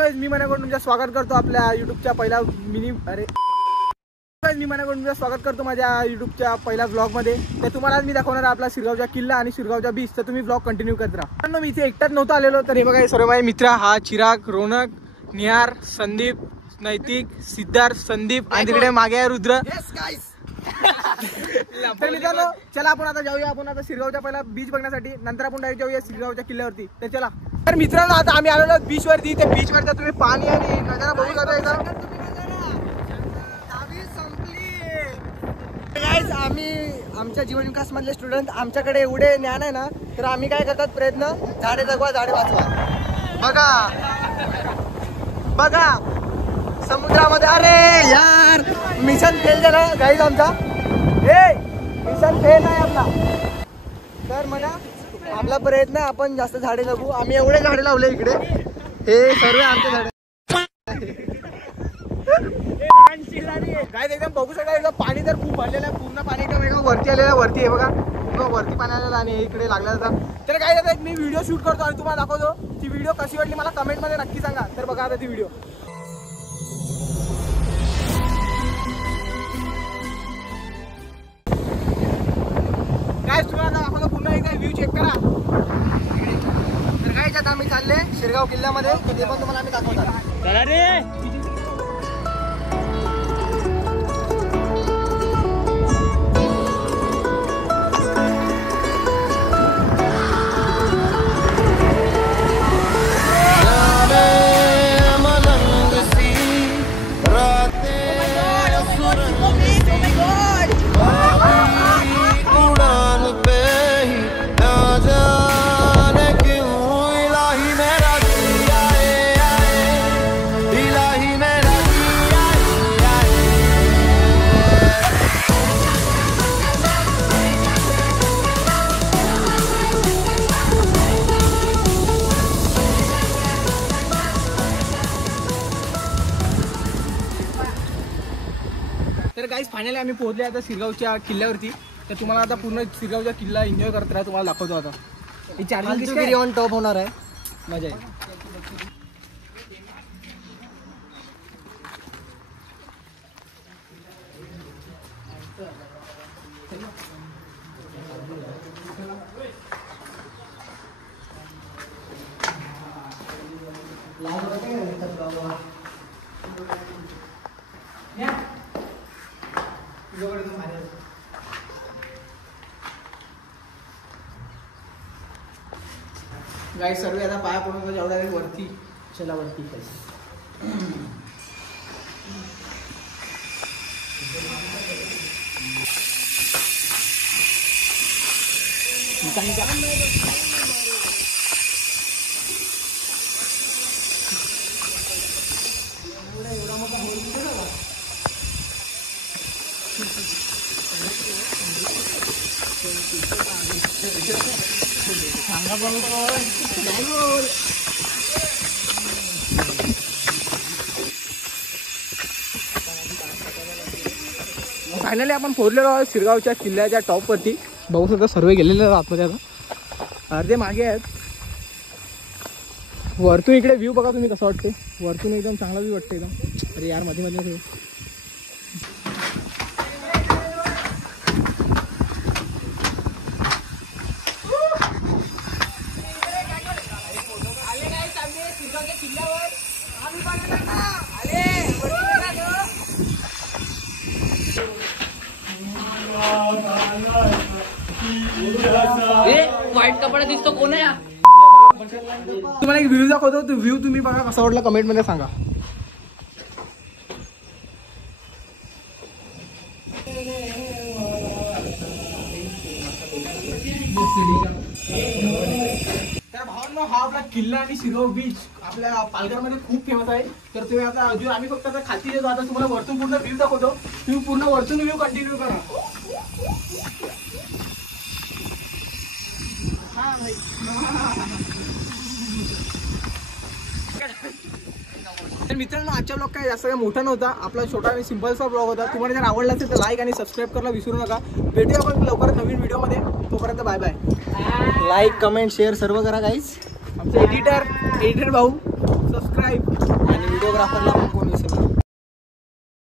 मी मनाकडून तुमचं स्वागत करतो आपल्या युट्यूबच्या पहिला स्वागत करतो माझ्या युट्यूबच्या पहिल्या ब्लॉगमध्ये. तर तुम्हाला आज मी दाखवणार आहे आपला शिरगावचा किल्ला आणि शिरगावचा बीच. तर तुम्ही ब्लॉग कंटिन्यू करत राहा. मी इथे एकटाच नव्हतो आलेलो. तर हे बघा, हे सर्व माझे मित्र, हा चिराग, रोनक, निहार, संदीप, नैतिक, सिद्धार्थ, संदीप आणि तिकडे मागे आहे रुद्र. तर मित्रांनो, चला आपण आता जाऊया. आपण आता शिरगावच्या पहिला बीच बघण्यासाठी, नंतर आपण डायरेक्ट जाऊया शिरगावच्या किल्ल्यावरती. तर चला. तर मित्रांनो, आता आम्ही आलेलो बीच वरती. ते बीच वरती तुम्ही पाणी आणि नजारा बघू शकता. गाईज, आम्ही आमच्या जीवन विकास मधले स्टुडंट, आमच्याकडे एवढे ज्ञान आहे ना, तर आम्ही काय करतात प्रयत्न, झाडे जगवा झाडे वाचवा. बघा बघा समुद्रामध्ये, अरे यार मिशन फेल झालं गाईज आमचा. हे मिशन फेल आहे आपला. तर म्हणा आपला प्रयत्न, आपण जास्त झाडे जगू. आम्ही एवढे झाडे लावले इकडे, हे सर्व आमचे झाडे. काय एकदम बघू शकता, एकदम पाणी तर खूप भरलेलं आहे. पूर्ण पाणी एकदम वरती आलेलं आहे. वरती आहे बघा, पूर्ण वरती पाणी आलेलं आणि इकडे लागला जातं. तर काय आता एक मी व्हिडिओ शूट करतो आणि तुम्हाला दाखवतो. ती व्हिडिओ कशी वाटली मला कमेंटमध्ये नक्की सांगा. तर बघा आता ती व्हिडिओ. काय तुम्हाला दाखवतो, पुन्हा एकदा व्ह्यू चेक करा. तर काय आता आम्ही चालले शिरगाव किल्ल्यामध्ये, ते पण तुम्हाला आम्ही दाखवतो. चला रे. तर गाईज फायनली आम्ही पोहोचले आता शिरगावच्या किल्ल्यावरती. तर तुम्हाला आता पूर्ण शिरगावचा किल्ला एन्जॉय करत राहा, तुम्हाला दाखवतो. आता ही चार्जिंग ऑन टॉप होणार आहे, मजा आहे. गाईज सर्व आता पाया पडून जेवढा वरती, चला वरती. एवढा मोठा सांगा बरोबर. फायनली आपण पोहोचलेलो आहोत शिरगावच्या किल्ल्याच्या टॉपवरती. बघू शकता सर्व गेलेले आतमध्ये. आता अर्धे मागे आहेत. वरतून इकडे व्ह्यू बघा तुम्ही कसं वाटते. वरतून एकदम चांगला व्ह्यू वाटते एकदम. अरे यार मध्ये मध्ये व्हाईट कपडा दिसतो, कोण आहे? तुम्हाला एक व्ह्यू दाखवतो. तो व्ह्यू तुम्ही बघा कसा वाटला, कमेंट मध्ये सांगा. तर भावांनो, हा आपला किल्ला आणि शिरगाव बीच आपल्या पालघरमध्ये खूप फेमस आहे. तर तुम्ही आता अजून आम्ही फक्त आता खाली येतो. आता तुम्हाला वरतून पूर्ण व्ह्यू दाखवतो. तुम्ही पूर्ण वरतून व्ह्यू कंटिन्यू करा. तर मित्रांनो, आजचा ब्लॉग काय जास्त मोठा नव्हता. आपला छोटा आणि सिंपलचा ब्लॉग होता. तुम्हाला जर आवडला असेल तर लाईक आणि सबस्क्राईब करायला विसरू नका. भेटूया आपण लवकर नवीन व्हिडिओमध्ये. तोपर्यंत bye bye. Like, comment, share सर्व करा गाईज. आमचे एडिटर भाऊ सबस्क्राईब. व्हिडिओग्राफरला पण कोण